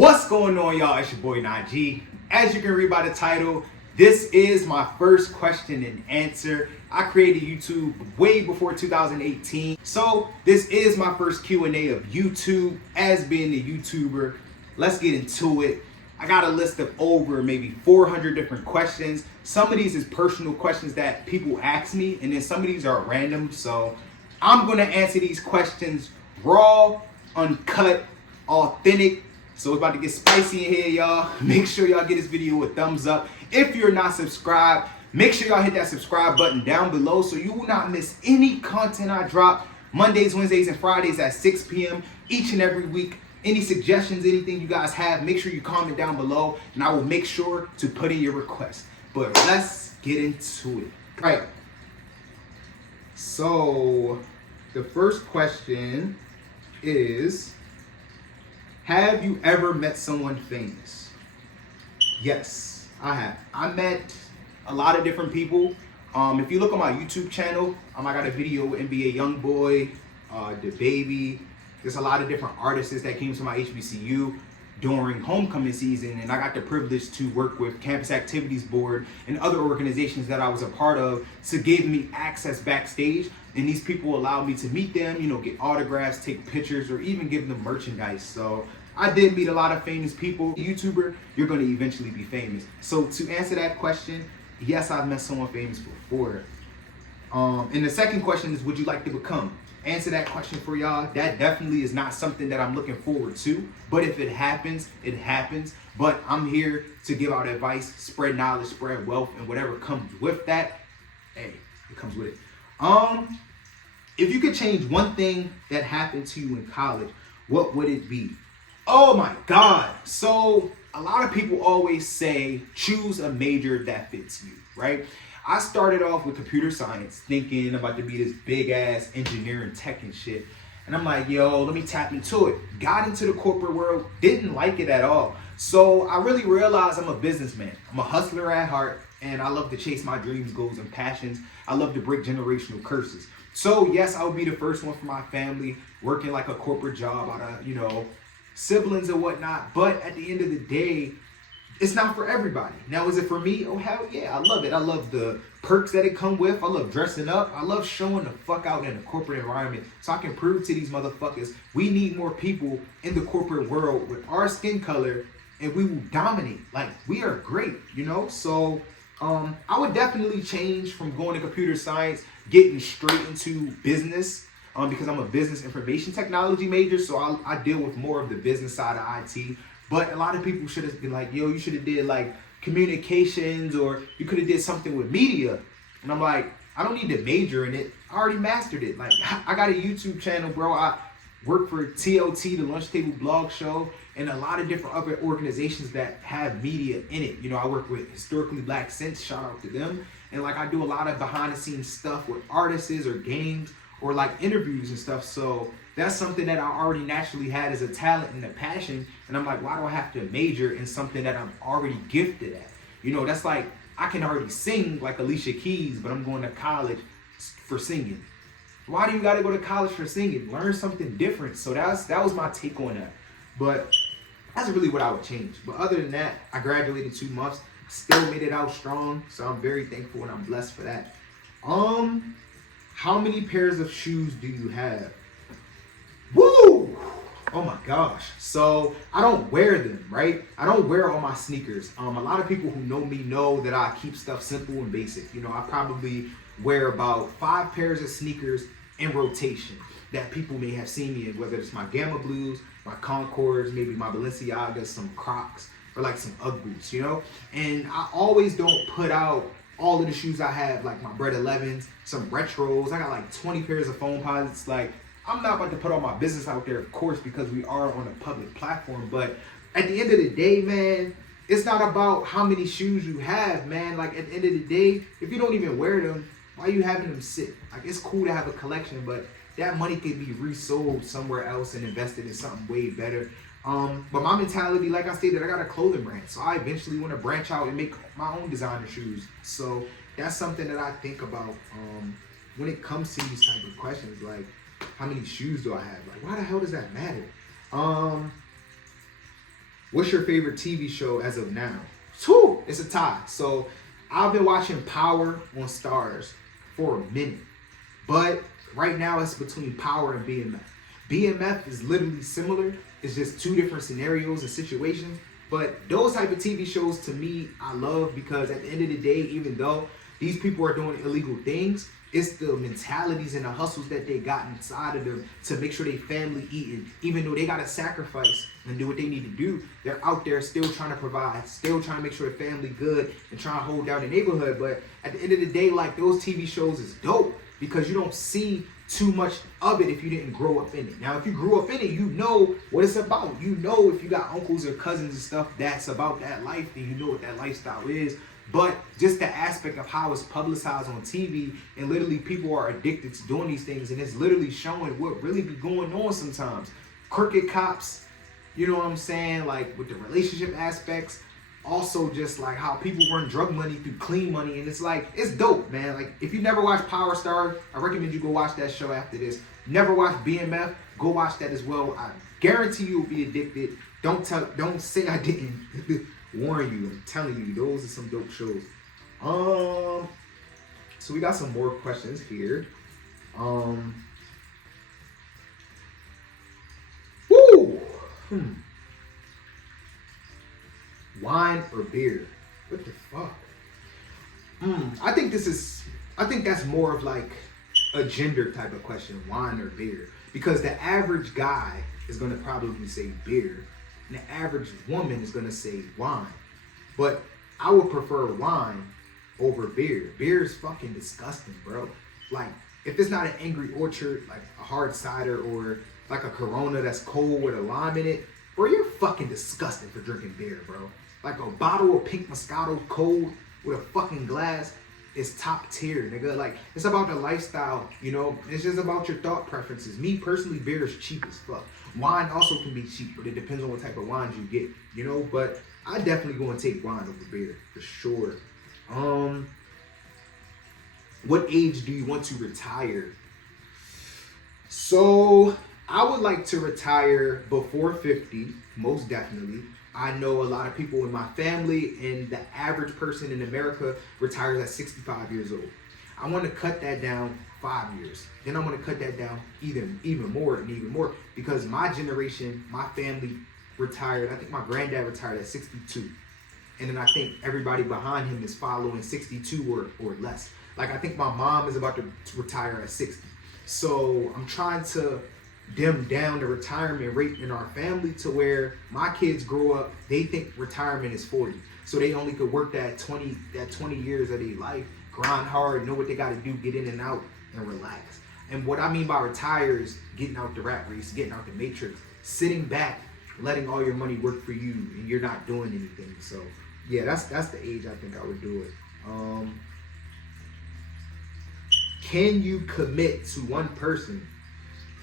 What's going on, y'all? It's your boy Najee. As you can read by the title, this is my first question and answer. I created YouTube way before 2018, so this is my first Q&A of YouTube as being a YouTuber. Let's get into it. I got a list of over maybe 400 different questions. Some of these is personal questions that people ask me, and then some of these are random. So I'm gonna answer these questions raw, uncut, authentic. So it's about to get spicy in here, y'all. Make sure y'all give this video a thumbs up. If you're not subscribed, make sure y'all hit that subscribe button down below so you will not miss any content I drop Mondays, Wednesdays, and Fridays at 6 p.m. each and every week. Any suggestions, anything you guys have, make sure you comment down below and I will make sure to put in your request. But let's get into it. All right. So the first question is, have you ever met someone famous? Yes, I have. I met a lot of different people. If you look on my YouTube channel, I got a video with NBA Youngboy, the Baby. There's a lot of different artists that came to my HBCU during homecoming season, and I got the privilege to work with Campus Activities Board and other organizations that I was a part of to give me access backstage. And these people allowed me to meet them, get autographs, take pictures, or even give them merchandise. So I did meet a lot of famous people. YouTuber, you're going to eventually be famous. So to answer that question, yes, I've met someone famous before. And the second question is, would you like to become? Answer that question for y'all. That definitely is not something that I'm looking forward to. But if it happens, it happens. But I'm here to give out advice, spread knowledge, spread wealth, and whatever comes with that, hey, it comes with it. If you could change one thing that happened to you in college, what would it be? Oh my God. So a lot of people always say, choose a major that fits you, right? I started off with computer science thinking about to be this big ass engineering tech and shit. And I'm like, yo, let me tap into it. Got into the corporate world, didn't like it at all. So I really realized I'm a businessman. I'm a hustler at heart, and I love to chase my dreams, goals, and passions. I love to break generational curses. So yes, I would be the first one for my family, working like a corporate job out of, siblings and whatnot. But at the end of the day, it's not for everybody. Now, is it for me? Oh, hell yeah, I love it. I love the perks that it come with. I love dressing up. I love showing the fuck out in a corporate environment so I can prove to these motherfuckers we need more people in the corporate world with our skin color, and we will dominate. Like, we are great, So I would definitely change from going to computer science, getting straight into business, because I'm a business information technology major, so I deal with more of the business side of IT. But a lot of people should have been like, yo, you should have did like communications, or you could have did something with media. And I'm like, I don't need to major in it. I already mastered it. Like, I got a YouTube channel, bro. I work for TLT, the Lunch Table Blog Show, and a lot of different other organizations that have media in it. I work with Historically Black Sense, shout out to them. And like, I do a lot of behind the scenes stuff with artists or games or like interviews and stuff. So that's something that I already naturally had as a talent and a passion. And I'm like, why do I have to major in something that I'm already gifted at? That's like, I can already sing like Alicia Keys, but I'm going to college for singing. Why do you got to go to college for singing? Learn something different. So that was my take on that. But that's really what I would change. But other than that, I graduated 2 months, still made it out strong. So I'm very thankful and I'm blessed for that. How many pairs of shoes do you have? Woo! Oh my gosh. So I don't wear them, right? I don't wear all my sneakers. A lot of people who know me know that I keep stuff simple and basic. I probably wear about 5 pairs of sneakers in rotation that people may have seen me in, whether it's my Gamma Blues, my Concords, maybe my Balenciagas, some Crocs, or like some Ugg boots, And I always don't put out all of the shoes I have, like my Bread 11s, some retros. I got like 20 pairs of Foam Posits. Like, I'm not about to put all my business out there, of course, because we are on a public platform. But at the end of the day, man, it's not about how many shoes you have, man. Like, at the end of the day, if you don't even wear them, why are you having them sit? Like, it's cool to have a collection, but that money could be resold somewhere else and invested in something way better. But my mentality, like I stated, I got a clothing brand. So I eventually want to branch out and make my own designer shoes. So that's something that I think about when it comes to these type of questions. Like, how many shoes do I have? Like, why the hell does that matter? What's your favorite TV show as of now? Whew, it's a tie. So I've been watching Power on Stars for a minute. But right now it's between Power and BMF. BMF is literally similar. It's just two different scenarios and situations. But those type of TV shows to me, I love because at the end of the day, even though these people are doing illegal things, it's the mentalities and the hustles that they got inside of them to make sure they family eating. Even though they got to sacrifice and do what they need to do, they're out there still trying to provide, still trying to make sure the family good and trying to hold down the neighborhood. But at the end of the day, like those TV shows is dope because you don't see too much of it if you didn't grow up in it. Now, if you grew up in it, you know what it's about. You know if you got uncles or cousins and stuff that's about that life, then you know what that lifestyle is. But just the aspect of how it's publicized on TV and literally people are addicted to doing these things and it's literally showing what really be going on sometimes. Crooked cops, you know what I'm saying? Like with the relationship aspects, also just like how people run drug money through clean money. And it's like, it's dope, man. Like if you never watched Power Star, I recommend you go watch that show after this. Never watched BMF, go watch that as well. I guarantee you'll be addicted. Don't say I didn't. Warn you, I'm telling you, those are some dope shows. So we got some more questions here. Wine or beer? What the fuck? I think that's more of like a gender type of question, wine or beer. Because the average guy is gonna probably say beer. And the average woman is gonna say wine. But I would prefer wine over beer. Beer is fucking disgusting, bro. Like, if it's not an Angry Orchard, like a hard cider or like a Corona that's cold with a lime in it, bro, you're fucking disgusting for drinking beer, bro. Like a bottle of pink Moscato cold with a fucking glass is top tier, nigga. Like, it's about the lifestyle, you know? It's just about your thought preferences. Me, personally, beer is cheap as fuck. Wine also can be cheap, but it depends on what type of wines you get, you know? But I definitely going to take wine over beer, for sure. What age do you want to retire? So, I would like to retire before 50, most definitely. I know a lot of people in my family, and the average person in America retires at 65 years old. I want to cut that down 5 years. Then I want to cut that down even more because my generation, my family retired. I think my granddad retired at 62. And then I think everybody behind him is following 62 or less. Like I think my mom is about to retire at 60. So I'm trying to dim down the retirement rate in our family to where my kids grow up, they think retirement is 40. So they only could work that 20 years of their life, grind hard, know what they got to do, get in and out, and relax. And what I mean by retire is getting out the rat race, getting out the matrix, sitting back, letting all your money work for you, and you're not doing anything. So yeah, that's the age I think I would do it. Can you commit to one person?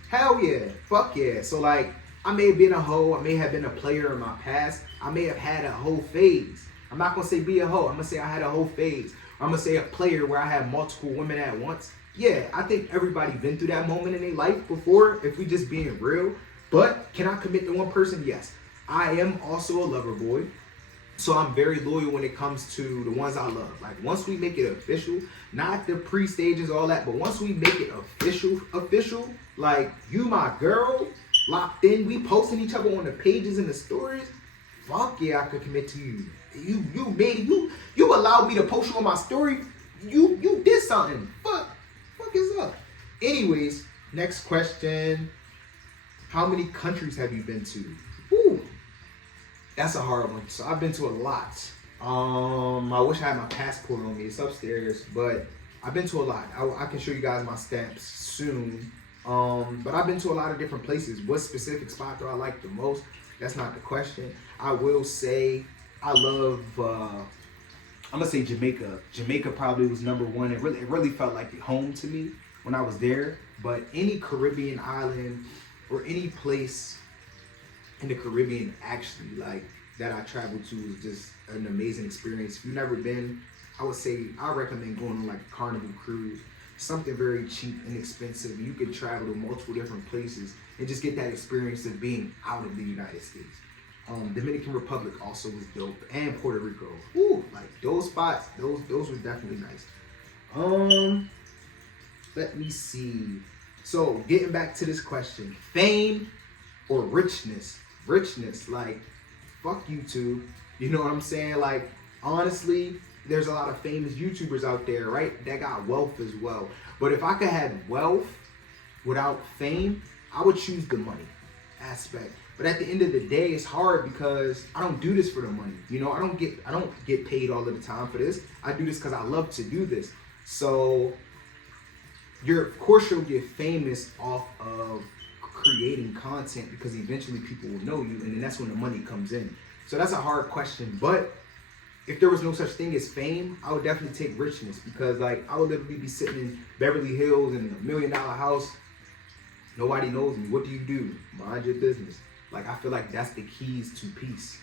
Hell yeah, fuck yeah. So like, I may have been a hoe, I may have been a player in my past, I may have had a hoe phase. I'm not gonna say be a hoe, I'm gonna say I had a hoe phase. I'm gonna say a player where I had multiple women at once. Yeah, I think everybody been through that moment in their life before, if we just being real. But can I commit to one person? Yes. I am also a lover boy. So I'm very loyal when it comes to the ones I love. Like once we make it official, not the pre-stages, all that, but once we make it official, like you my girl, locked in, we posting each other on the pages and the stories, fuck yeah, I could commit to you. You allowed me to post you on my story. You did something. Fuck is up? Anyways, next question. How many countries have you been to? Woo. That's a hard one. So I've been to a lot. I wish I had my passport on me. It's upstairs, but I've been to a lot. I can show you guys my stamps soon. But I've been to a lot of different places. What specific spot do I like the most? That's not the question. I will say I love, I'm gonna say Jamaica. Jamaica probably was number one. It really felt like home to me when I was there. But any Caribbean island or any place in the Caribbean actually like that I traveled to was just an amazing experience. If you've never been, I would say I recommend going on like a Carnival cruise. Something very cheap and inexpensive. You could travel to multiple different places and just get that experience of being out of the United States. Dominican Republic also was dope, and Puerto Rico. Ooh, like those spots, those were definitely nice. Let me see. So getting back to this question, fame or richness? Richness, like fuck YouTube. You know what I'm saying? Like honestly, there's a lot of famous YouTubers out there, right? That got wealth as well. But if I could have wealth without fame, I would choose the money aspect. But at the end of the day, it's hard because I don't do this for the money. You know, I don't get paid all of the time for this. I do this because I love to do this. So of course you'll get famous off of creating content because eventually people will know you, and then that's when the money comes in. So that's a hard question. But if there was no such thing as fame, I would definitely take richness, because like I would literally be sitting in Beverly Hills in a $1 million house. Nobody knows me. What do you do? Mind your business. Like I feel like that's the keys to peace.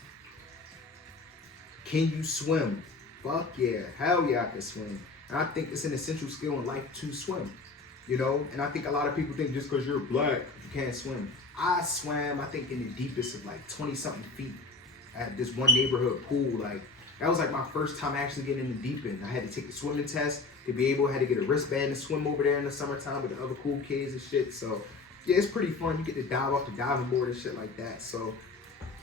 Can you swim? Fuck yeah. Hell yeah, I can swim. And I think it's an essential skill in life to swim. You know? And I think a lot of people think just because you're black, you can't swim. I swam, I think, in the deepest of like 20-something feet at this one neighborhood pool. Like, that was like my first time actually getting in the deep end. I had to take the swimming test to be able, I had to get a wristband and swim over there in the summertime with the other cool kids and shit. So, yeah, it's pretty fun. You get to dive off the diving board and shit like that. So,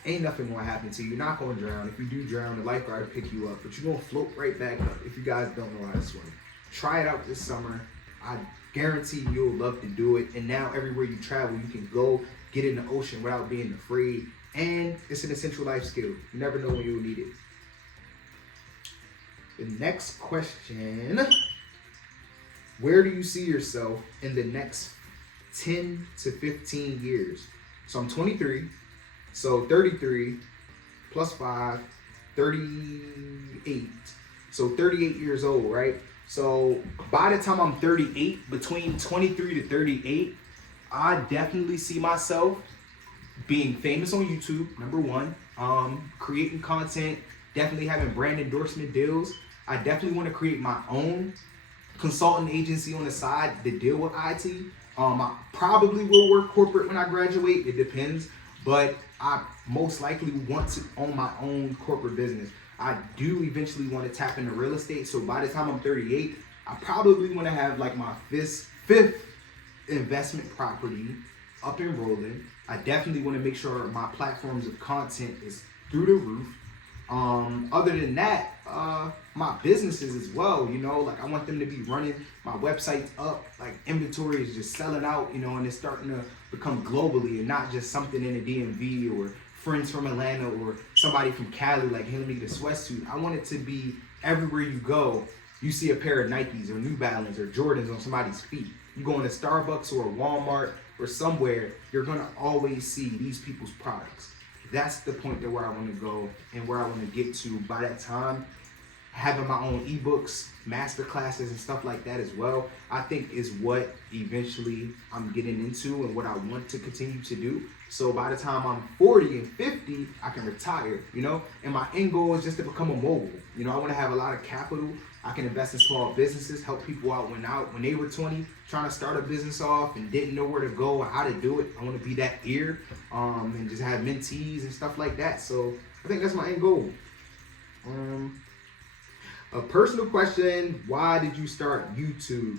ain't nothing gonna happen to you. You're not gonna drown. If you do drown, the lifeguard will pick you up, but you're gonna float right back up if you guys don't know how to swim. Try it out this summer. I guarantee you'll love to do it. And now everywhere you travel, you can go get in the ocean without being afraid. And it's an essential life skill. You never know when you'll need it. The next question, where do you see yourself in the next 10 to 15 years? So I'm 23, so 33 plus 5, 38. So 38 years old, right? So by the time I'm 38, between 23 to 38, I definitely see myself being famous on YouTube, number one, creating content, definitely having brand endorsement deals. I definitely want to create my own consulting agency on the side to deal with IT. I probably will work corporate when I graduate. It depends, but I most likely want to own my own corporate business. I do eventually want to tap into real estate. So by the time I'm 38, I probably want to have like my fifth investment property up and rolling. I definitely want to make sure my platforms of content is through the roof. Other than that, my businesses as well, you know, like I want them to be running, my website's up, like inventory is just selling out, you know, and it's starting to become globally and not just something in the DMV or friends from Atlanta or somebody from Cali, like, hey, let me get a sweatsuit. I want it to be everywhere you go, you see a pair of Nikes or New Balance or Jordans on somebody's feet. You go into Starbucks or Walmart or somewhere, you're gonna always see these people's products. That's the point that where I want to go and where I want to get to by that time. Having my own ebooks, master classes, and stuff like that as well, I think is what eventually I'm getting into and what I want to continue to do. So by the time I'm 40 and 50, I can retire, you know? And my end goal is just to become a mogul. You know, I want to have a lot of capital. I can invest in small businesses, help people out when they were 20, trying to start a business off and didn't know where to go or how to do it. I want to be that ear and just have mentees and stuff like that. So I think that's my end goal. A personal question, why did you start YouTube?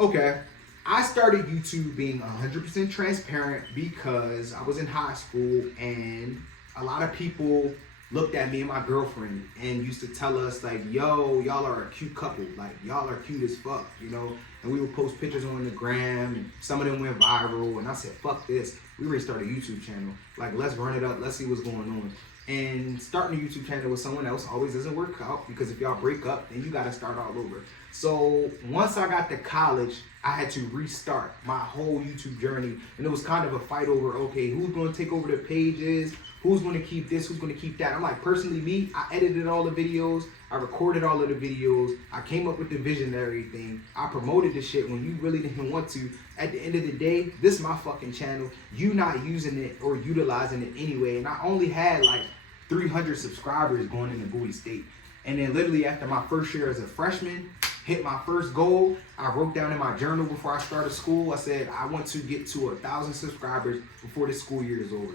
Okay, I started YouTube being 100% transparent because I was in high school and a lot of people looked at me and my girlfriend and used to tell us like, yo, y'all are a cute couple. Like, y'all are cute as fuck, you know? And we would post pictures on the gram and some of them went viral. And I said, fuck this. We already started a YouTube channel. Like, let's run it up. Let's see what's going on. And starting a YouTube channel with someone else always doesn't work out because if y'all break up, then you got to start all over. So once I got to college, I had to restart my whole YouTube journey. And it was kind of a fight over, okay, who's going to take over the pages? Who's going to keep this? Who's going to keep that? I'm like, personally, me, I edited all the videos. I recorded all of the videos. I came up with the visionary thing. I promoted the shit when you really didn't want to. At the end of the day, this is my fucking channel. You not using it or utilizing it anyway. And I only had like 300 subscribers going into Bowie State. And then literally after my first year as a freshman, hit my first goal, I wrote down in my journal before I started school, I said, I want to get to 1,000 subscribers before this school year is over.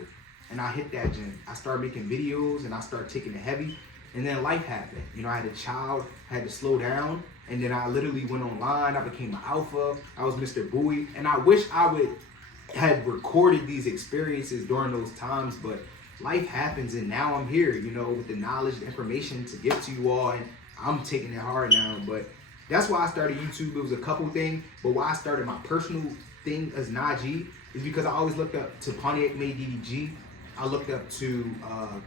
and I hit that gym. I started making videos and I started taking it heavy. And then life happened. You know, I had a child, I had to slow down. And then I literally went online. I became an alpha. I was Mr. Bowie. And I wish I would have recorded these experiences during those times, but life happens and now I'm here, you know, with the knowledge, the information to give to you all, and I'm taking it hard now. But that's why I started YouTube. It was a couple things, but why I started my personal thing as Najee is because I always looked up to Pontiac May DDG. I looked up to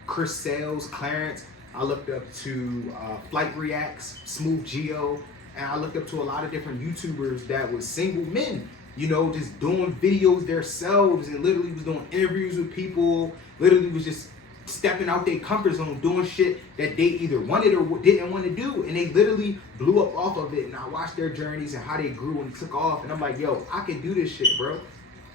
Chris Sales, Clarence. I looked up to Flight Reacts, Smooth Geo, and I looked up to a lot of different YouTubers that was single men, you know, just doing videos themselves and literally was doing interviews with people, literally was just stepping out their comfort zone, doing shit that they either wanted or didn't want to do, and they literally blew up off of it. And I watched their journeys and how they grew and took off, and I'm like, yo, I can do this shit, bro.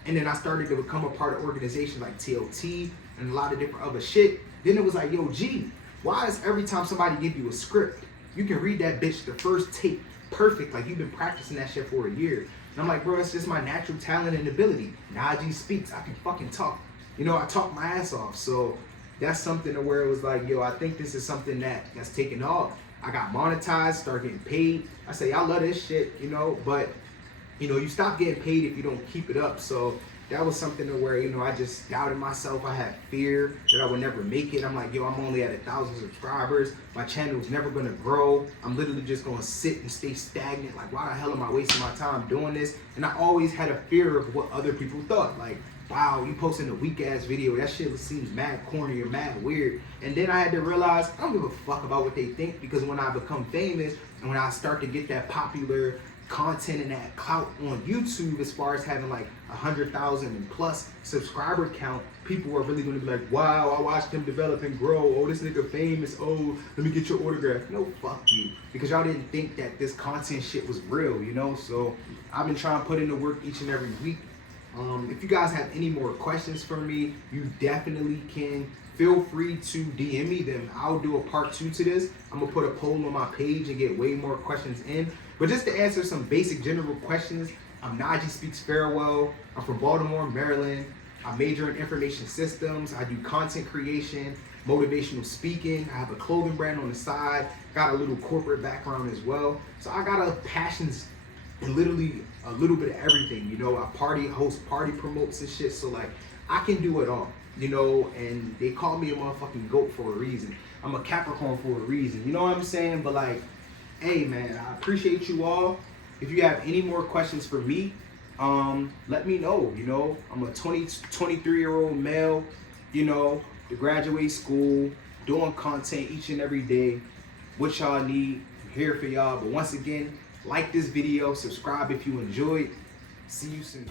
And then I started to become a part of organizations like TLT and a lot of different other shit. Then it was like, yo, G, why is every time somebody give you a script, you can read that bitch the first take perfect, like you've been practicing that shit for a year? And I'm like, bro, it's just my natural talent and ability. Najee speaks, I can fucking talk. You know, I talk my ass off. So that's something to where it was like, yo, I think this is something that's taken off. I got monetized, started getting paid. I say, I love this shit, you know, but you know, you stop getting paid if you don't keep it up. So that was something to where, you know, I just doubted myself. I had fear that I would never make it. I'm like, yo, I'm only at 1,000 subscribers. My channel is never gonna grow. I'm literally just gonna sit and stay stagnant. Like, why the hell am I wasting my time doing this? And I always had a fear of what other people thought. Like, wow, you posting a weak ass video. That shit seems mad corny or mad weird. And then I had to realize I don't give a fuck about what they think, because when I become famous and when I start to get that popular content and that clout on YouTube, as far as having like 100,000 and plus subscriber count, people are really going to be like, wow, I watched him develop and grow. Oh, this nigga famous. Oh, let me get your autograph. No, fuck you. Because y'all didn't think that this content shit was real, you know? So I've been trying to put in the work each and every week. If you guys have any more questions for me, you definitely can. Feel free to DM me them. I'll do a part 2 to this. I'm gonna put a poll on my page and get way more questions in. But just to answer some basic general questions, I'm Najee Speaks Farewell. I'm from Baltimore, Maryland. I major in information systems. I do content creation, motivational speaking. I have a clothing brand on the side. Got a little corporate background as well. So I got a passions and literally a little bit of everything. You know, I host party promotes and shit. So like, I can do it all. You know, and they call me a motherfucking goat for a reason. I'm a Capricorn for a reason. You know what I'm saying? But like, hey man, I appreciate you all. If you have any more questions for me, let me know. You know, I'm a 23-year-old male, you know, to graduate school, doing content each and every day. What y'all need, I'm here for y'all. But once again, like this video, subscribe if you enjoyed. See you soon.